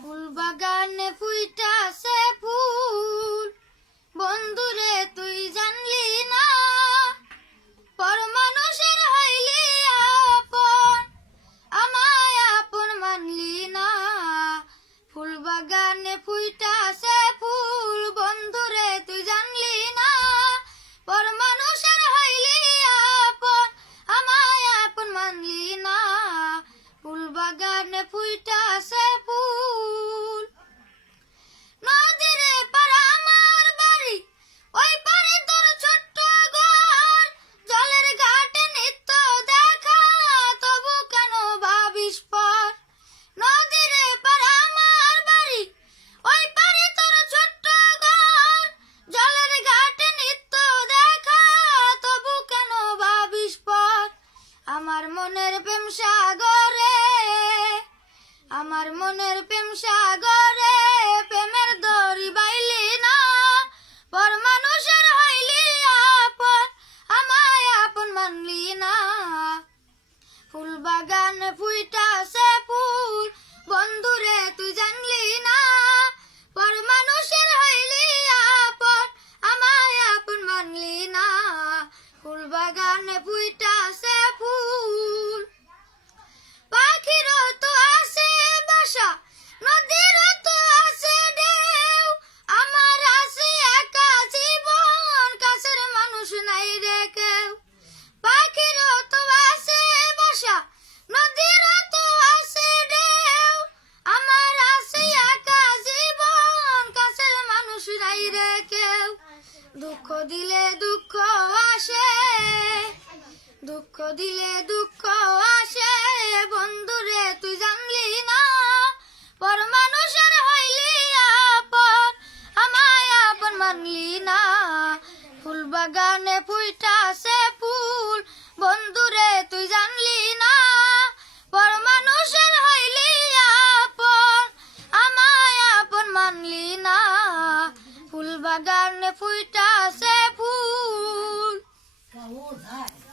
ফুল বাগানে ফুইটাছে ফুল বাগানে ফুইটাছে ফুল। নদীরে পাড়া আমার বাড়ি, ওই পারে তোর ছোট্ট ঘর। জলের ঘাটে নিত্য দেখা, তবু কেন ভাবিস পর? নদীরে পাড়া আমার বাড়ি, ওই পারে তোর ছোট্ট ঘর। জলের ঘাটে নিত্য দেখা, তবু কেন ভাবিস পর? আমার মনের প্রেম সাগরে আমার মনের প্রেম সাগরে, প্রেমের দড়ি বাইলি না। পর মানুষের হইলি আপন, আমায় আপন মানলি না। ফুল বাগান ফুইটাছে ফুল, বন্ধুরে তুই জানলি না। পর মানুষের হইলি আপন, আমায় আপন মানলি না। ফুল বাগানে ফুইটাছে কাছের রে কেউ। দুঃখ দিলে দুঃখ আসে, দুঃখ দিলে দুঃখ আসে। বন্ধুরে তুই জানলি না পর মানুষের হইলি আপন, আমায় আপন মানলি না। ফুল বাগানে ফুইটাছে ফুল। বাগানে ফুইটাছে ফুল